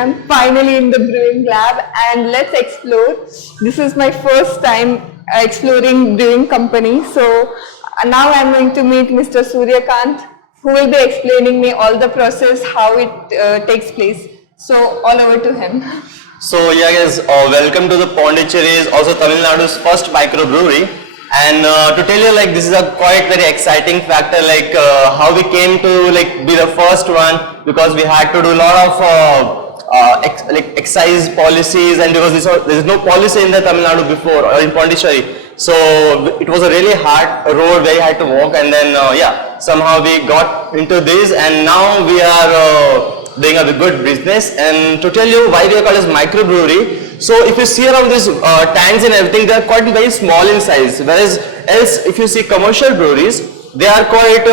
I'm finally in the brewing lab and let's explore. This is my first time exploring brewing company. So now I'm going to meet Mr. Suryakant, who will be explaining me all the process, how it takes place. So all over to him. So yeah guys, welcome to the Pudhucherry, also Tamil Nadu's first microbrewery. And to tell you, like, this is a quite very exciting factor, like how we came to like be the first one, because we had to do a lot of excise policies, and because there is no policy in the Tamil Nadu before or in Pudhucherry. So it was a really hard road where you had to walk, and then yeah, somehow we got into this, and now we are doing a good business. And to tell you why we are called as microbrewery, so if you see around these tanks and everything, they are quite very small in size, whereas else if you see commercial breweries, they are quite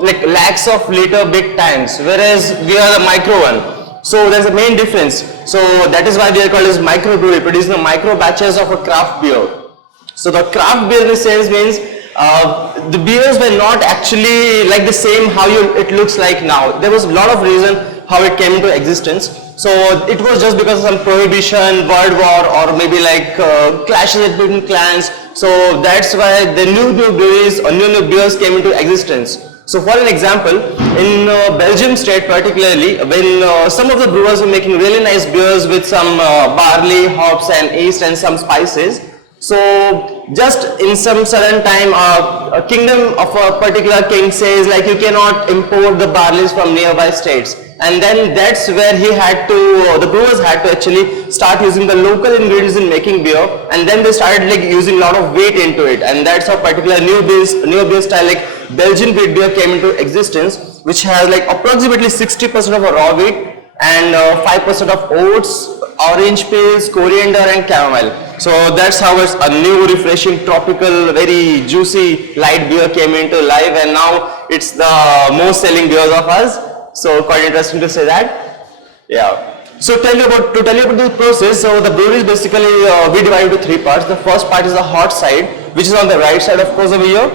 like lakhs of liter big tanks, whereas we are a micro one. So there's a main difference. So that is why we are called as microbrewery, producing the micro batches of a craft beer. So the craft beer in the sense means the beers were not actually like the same how it looks like now. There was a lot of reason how it came into existence. So it was just because of some prohibition, world war, or maybe like clashes between clans. So that's why the new breweries or new beers came into existence. So for an example, in Belgium state particularly, when some of the brewers were making really nice beers with some barley, hops and yeast and some spices. So just in some certain time, a kingdom of a particular king says like you cannot import the barleys from nearby states. And then that's where the brewers had to actually start using the local ingredients in making beer, and then they started like using a lot of weight into it, and that's how particular new beer style like Belgian wheat beer came into existence, which has like approximately 60% of a raw wheat and 5% of oats, orange peels, coriander and chamomile. So that's how it's a new refreshing tropical very juicy light beer came into life, and now it's the most selling beers of us. So quite interesting to say that. Yeah. So to tell you about the process, so the brewery is basically we divide into three parts. The first part is the hot side, which is on the right side of course over here,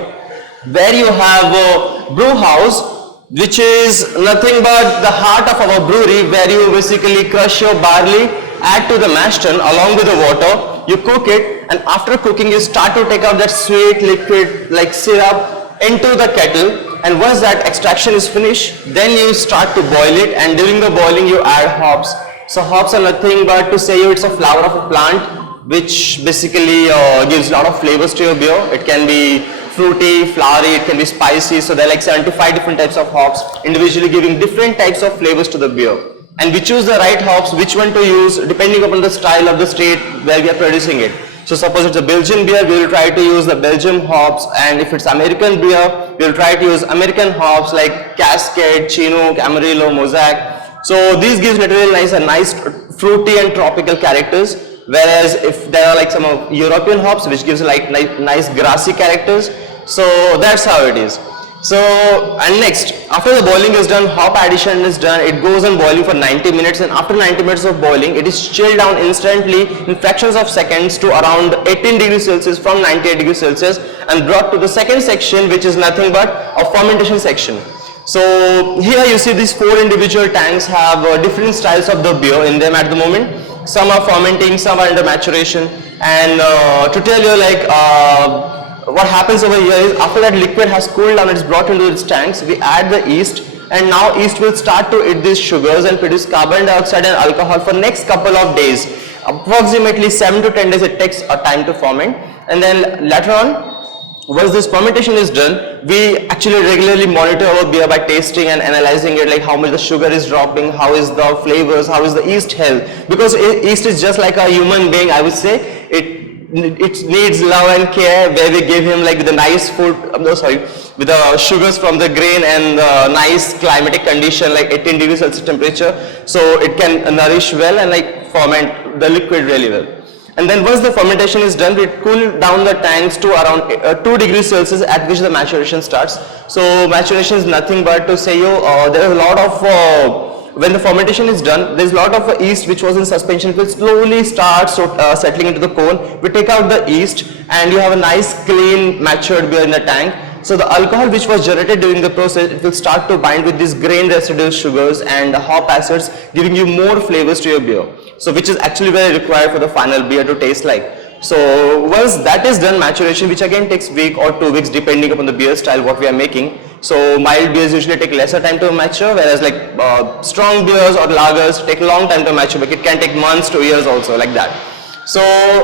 where you have a brew house, which is nothing but the heart of our brewery, where you basically crush your barley, add to the mash tun along with the water, you cook it, and after cooking you start to take out that sweet liquid like syrup into the kettle. And once that extraction is finished, then you start to boil it, and during the boiling you add hops. So hops are nothing but to say you it's a flower of a plant, which basically gives a lot of flavors to your beer. It can be fruity, flowery, it can be spicy. So there are like 75 different types of hops, individually giving different types of flavors to the beer. And we choose the right hops, which one to use depending upon the style of the state where we are producing it. So suppose it's a Belgian beer, we will try to use the Belgian hops, and if it's American beer, we will try to use American hops like Cascade, Chinook, Amarillo, Mosaic. So these gives literally nice fruity and tropical characters, whereas if there are like some of European hops, which gives like nice grassy characters. So that's how it is. So, and next, after the boiling is done, hop addition is done, it goes on boiling for 90 minutes, and after 90 minutes of boiling, it is chilled down instantly in fractions of seconds to around 18 degrees Celsius from 98 degrees Celsius, and brought to the second section, which is nothing but a fermentation section. So here you see these four individual tanks have different styles of the beer in them at the moment. Some are fermenting, some are under maturation, and to tell you like what happens over here is after that liquid has cooled down, it's brought into its tanks, we add the yeast, and now yeast will start to eat these sugars and produce carbon dioxide and alcohol for next couple of days. Approximately 7 to 10 days it takes a time to ferment, and then later on, once this fermentation is done, we actually regularly monitor our beer by tasting and analyzing it, like how much the sugar is dropping, how is the flavors, how is the yeast health, because yeast is just like a human being, I would say. It needs love and care, where we give him like the nice food, with the sugars from the grain and the nice climatic condition like 18 degrees Celsius temperature, so it can nourish well and like ferment the liquid really well. And then once the fermentation is done, we cool down the tanks to around 2 degrees Celsius, at which the maturation starts. So maturation is nothing but to say there is a lot of when the fermentation is done, there is a lot of yeast which was in suspension, will slowly start settling into the cone. We take out the yeast and you have a nice clean matured beer in the tank. So the alcohol which was generated during the process, it will start to bind with these grain residual sugars and hop acids, giving you more flavors to your beer. So which is actually very required for the final beer to taste like. So once that is done, maturation, which again takes week or 2 weeks depending upon the beer style what we are making. So mild beers usually take lesser time to mature, whereas like strong beers or lagers take long time to mature, but it can take months to years also, like that. So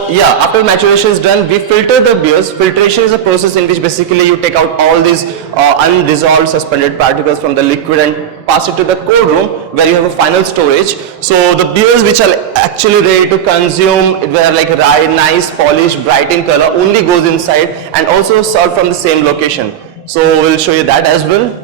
yeah, after maturation is done, we filter the beers. Filtration is a process in which basically you take out all these undissolved suspended particles from the liquid and pass it to the cold room where you have a final storage. So the beers which are actually ready to consume, where like nice, polished, bright in color, only goes inside and also served from the same location. So we'll show you that as well.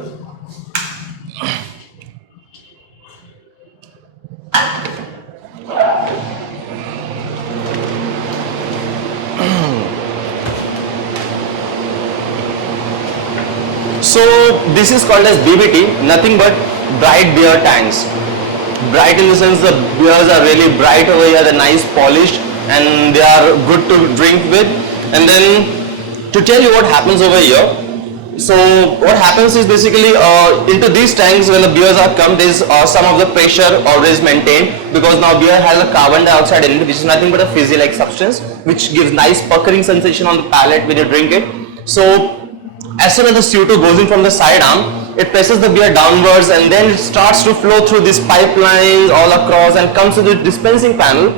So this is called as BBT, nothing but bright beer tanks. Bright in the sense the beers are really bright over here, they're nice polished and they are good to drink with. And then to tell you what happens over here, so what happens is basically into these tanks when the beers are come, there is some of the pressure always maintained, because now beer has a carbon dioxide in it, which is nothing but a fizzy-like substance which gives nice puckering sensation on the palate when you drink it. So as soon as the CO2 goes in from the side arm, it presses the beer downwards and then it starts to flow through these pipelines all across and comes to the dispensing panel,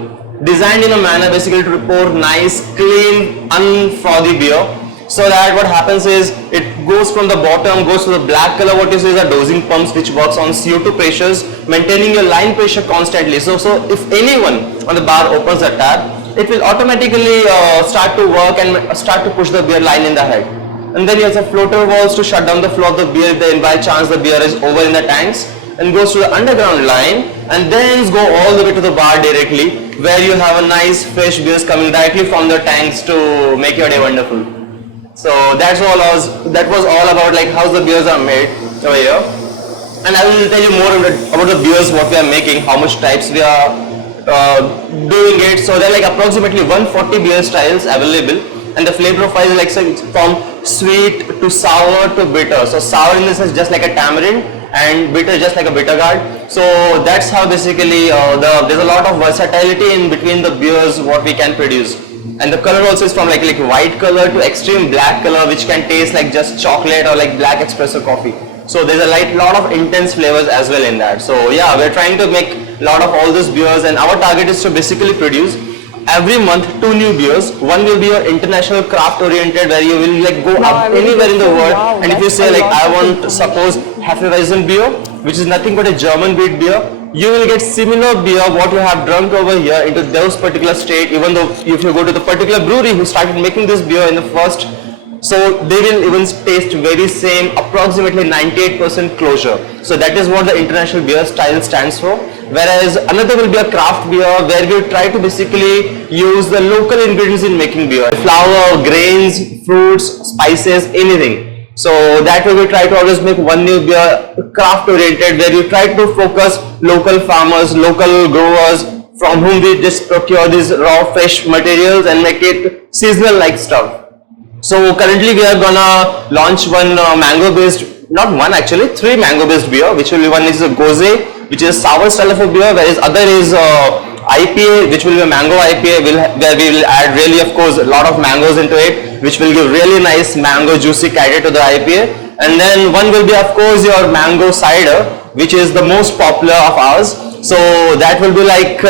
designed in a manner basically to pour nice, clean, unfrothy beer. So that what happens is it goes from the bottom, goes to the black color. What you see is a dosing pumps which works on CO2 pressures, maintaining your line pressure constantly. So if anyone on the bar opens the tap, it will automatically start to work and start to push the beer line in the head. And then you have floater valves to shut down the flow of the beer if by chance the beer is over in the tanks, and goes to the underground line and then go all the way to the bar directly, where you have a nice fresh beers coming directly from the tanks to make your day wonderful. So that was all about like how the beers are made over here. And I will tell you more about the beers what we are making, how much types we are doing it. So there are like approximately 140 beer styles available, and the flavor profile is like from sweet to sour to bitter. So sour in this is just like a tamarind, and bitter just like a bitter gourd. So that's how basically there's a lot of versatility in between the beers what we can produce. And the color also is from like white color to extreme black color, which can taste like just chocolate or like black espresso coffee. So there's a lot of intense flavors as well in that. So yeah, we're trying to make a lot of all these beers, and our target is to basically produce every month 2 new beers. One will be your international craft oriented, where you will like go up anywhere in the world, and if you say like I want suppose Hefeweizen beer, which is nothing but a German wheat beer, you will get similar beer what you have drunk over here into those particular state, even though if you go to the particular brewery who started making this beer in the first, so they will even taste very same, approximately 98% closure. So that is what the international beer style stands for. Whereas another will be a craft beer, where we try to basically use the local ingredients in making beer. Flour, grains, fruits, spices, anything. So that way we try to always make one new beer craft oriented, where you try to focus local farmers, local growers, from whom we just procure these raw fresh materials and make it seasonal like stuff. So currently we are gonna launch one mango based, not one actually, 3 mango based beer, which will be one is a Gose, which is a sour style of a beer, whereas other is IPA, which will be a mango IPA, where we will add really of course a lot of mangoes into it, which will give really nice mango juicy character to the IPA. And then one will be of course your mango cider, which is the most popular of ours. So that will be like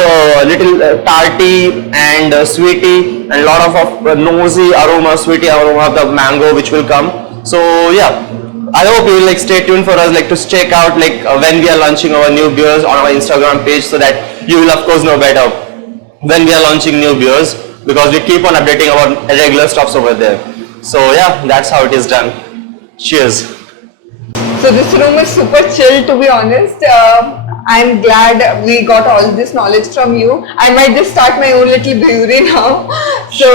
little tarty and sweety, and a lot of nosy aroma, sweety aroma of the mango which will come. So yeah, I hope you will like stay tuned for us, like to check out like when we are launching our new beers on our Instagram page, so that you will of course know better when we are launching new beers, because we keep on updating our regular stuffs over there. So yeah, that's how it is done. Cheers. So this room is super chill, to be honest. I'm glad we got all this knowledge from you. I might just start my own little brewery now. So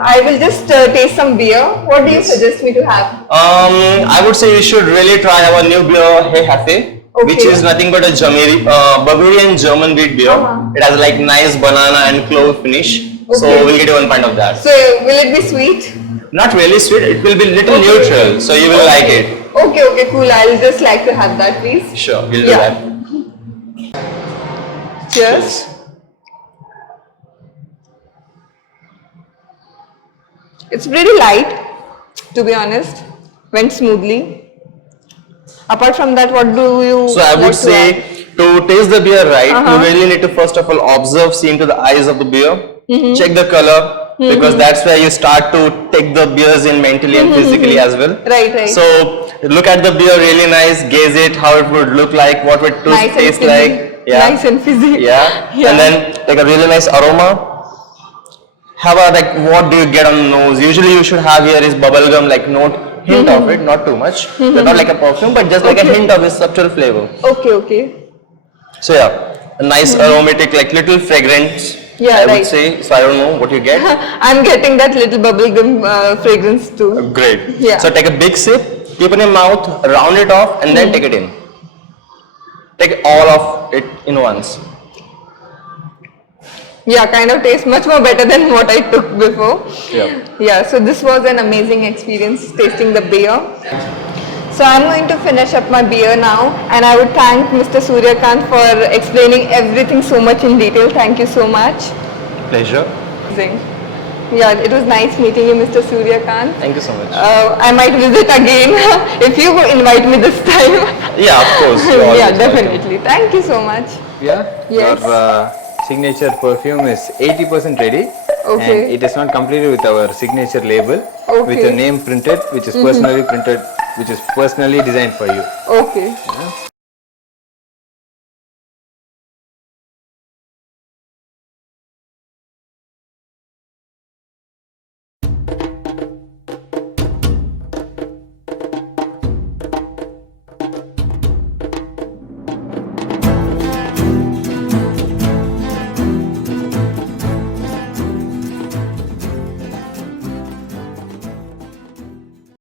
I will just taste some beer. What do you suggest me to have? I would say you should really try our new beer, Hey Hefe, which is nothing but a Bavarian German wheat beer. It has like nice banana and clove finish. So we'll get you 1 pint of that. So will it be sweet? Not really sweet, it will be little Okay. neutral, so you will like it. Okay, cool. I'll just like to have that, please. Sure, we'll do Yeah. that. Cheers. It's pretty light, to be honest. Went smoothly. Apart from that, what do you So I would like say to add? to taste the beer right, Uh-huh. you really need to first of all observe, see into the eyes of the beer, check the color, because that's where you start to take the beers in mentally and physically as well. Right. So look at the beer really nice, gaze it, how it would look like, what would Nice and taste fizzy. like. Yeah. Nice and fizzy. Yeah. Yeah. And then take a really nice aroma. Have a like, what do you get on the nose? Usually you should have here is bubblegum like note, hint of it, not too much. So not like a perfume, but just like a Okay. hint of a subtle flavor. Okay. So yeah, a nice aromatic, like little fragrance. Yeah, I would right. say. So I don't know what you get. I'm getting that little bubblegum fragrance too. Great. Yeah. So take a big sip, keep it in your mouth, round it off, and then take it in. Take all of it in once. Yeah, kind of tastes much more better than what I took before. Yeah. Yeah, so this was an amazing experience tasting the beer. So I'm going to finish up my beer now, and I would thank Mr. Suryakant for explaining everything so much in detail. Thank you so much. Pleasure. Amazing. Yeah, it was nice meeting you, Mr. Suryakant. Thank you so much. I might visit again if you invite me this time. Yeah, of course. You're Yeah, always welcome. definitely. Thank you so much. Yeah, Yes. your signature perfume is 80% ready. Okay. And it is not completed with our signature label, with Okay. your name printed, which is personally printed, which is personally designed for you. Okay.